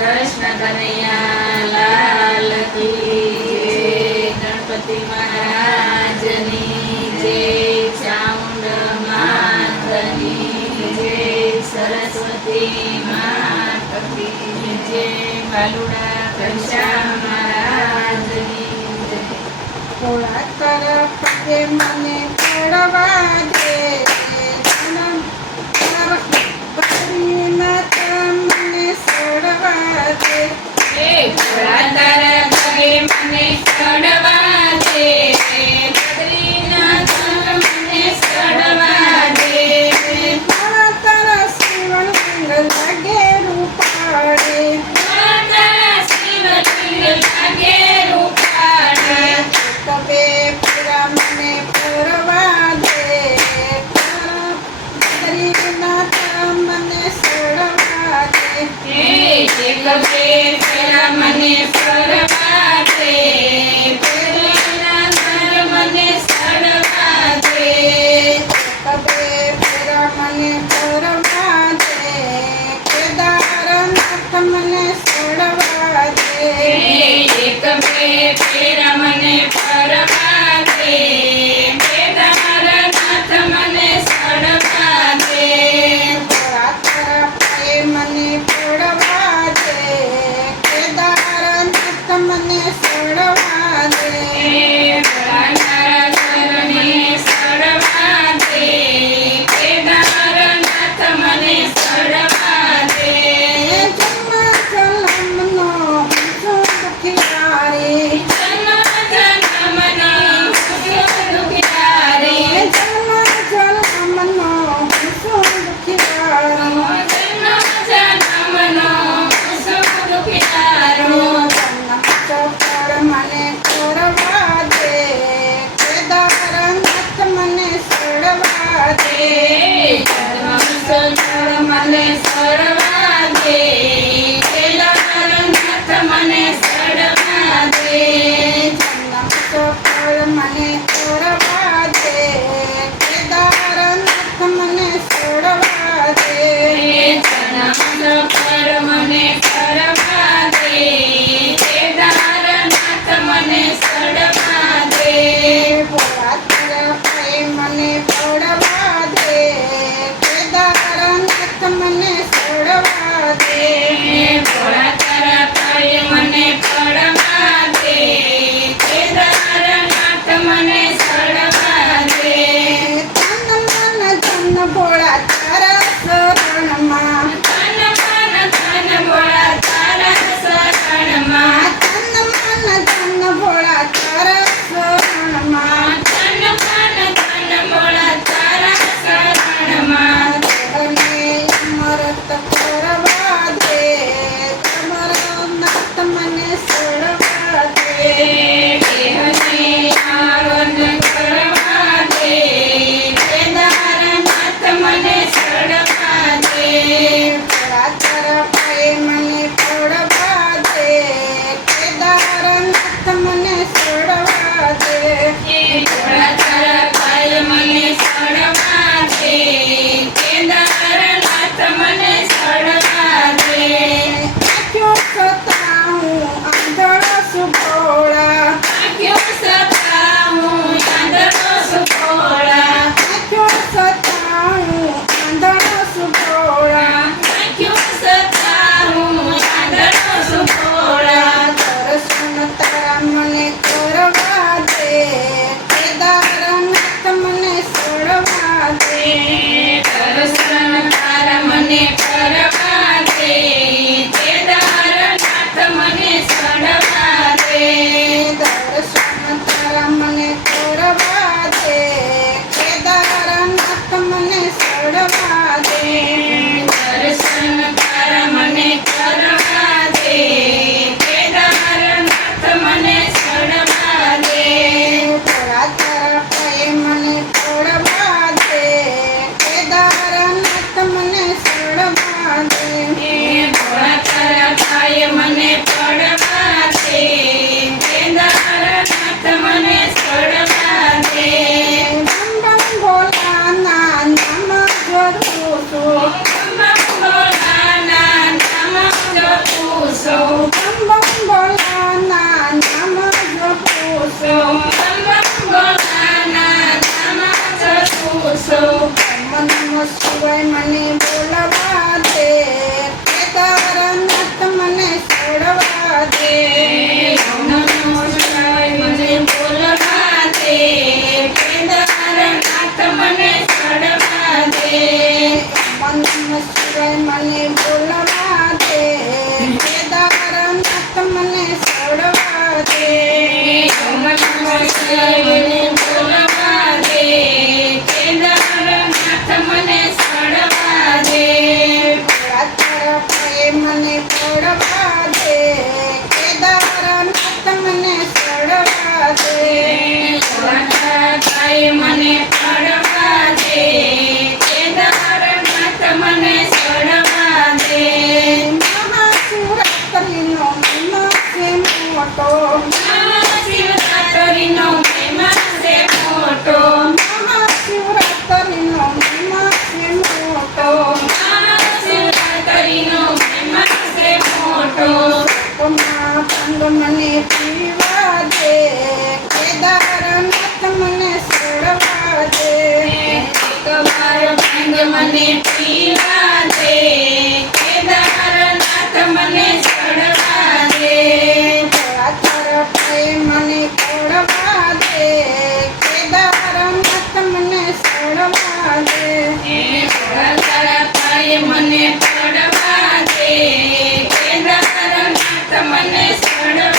કૃષ્ણ કનૈયા લાલ કી જય. ગણપતિ મહારાજની જય. ચામુંડ માતની જય. સરસ્વતી માત કી જય. ભાલુડા ઘનશ્યામ મહારાજની જય. થોડા તરફ પગે મને પડવા દે જન્મ બદ્રીનાથ મને સડવા દે. થોડા તારા પગે મને ચડવા દે. બદ્રીનાથ મને ચડવા દે. મારા તારા શિવલિંગ લાગે રૂપાળે. થોડા તારા શિવલિંગ લાગે રૂપાળે. તબે પૂરા મને પરવા દે બદ્રીનાથ મને સડવા દે. એક બે ફેરા મને ફરવા દે. બદ્રીનાથ મને ચડવા દે. તબે પૂરા મને પરવા દે કેદારનાથ મને સડવા દે. એક બે ફેરા મને ફરવા દે. કેદારનાથ મને ચડવા દે. થોડા તારા પાયે મને પડવા દે કેદારનાથ મને સડવા દે. તારા ચરણે ચડવા દે. કેદારનાથ મને ચડવા દે. જન્મ જન્મનો હું છું દુખિયારી. જન્મ પડવા દે કેદારનાથ મને સડવા દે ભોળાનાથાએ મને પડવા દે કેદારનાથ મને સડવા દે મહાશિવરાત્રિનો મહિમા છે મોટો મહાશિવરાત્રિનો મહિમા છે મોટો મહાશિવરાત્રિનો મહિમા છે મોટો મહાશિવરાત્રિનો મહિમા છે મોટો સપના ભંગ મને પીવા દે કેદારનાથ મને સડવા દે એકવાર ભાંગ મને પીવા દે કેદારનાથ મને સડવા દે ભોળા તરફે મને પડવા દે કેદારનાથ મને સડવા દે ભોળાનાથાએ મને પડવા દે કેદારનાથ મને સડવા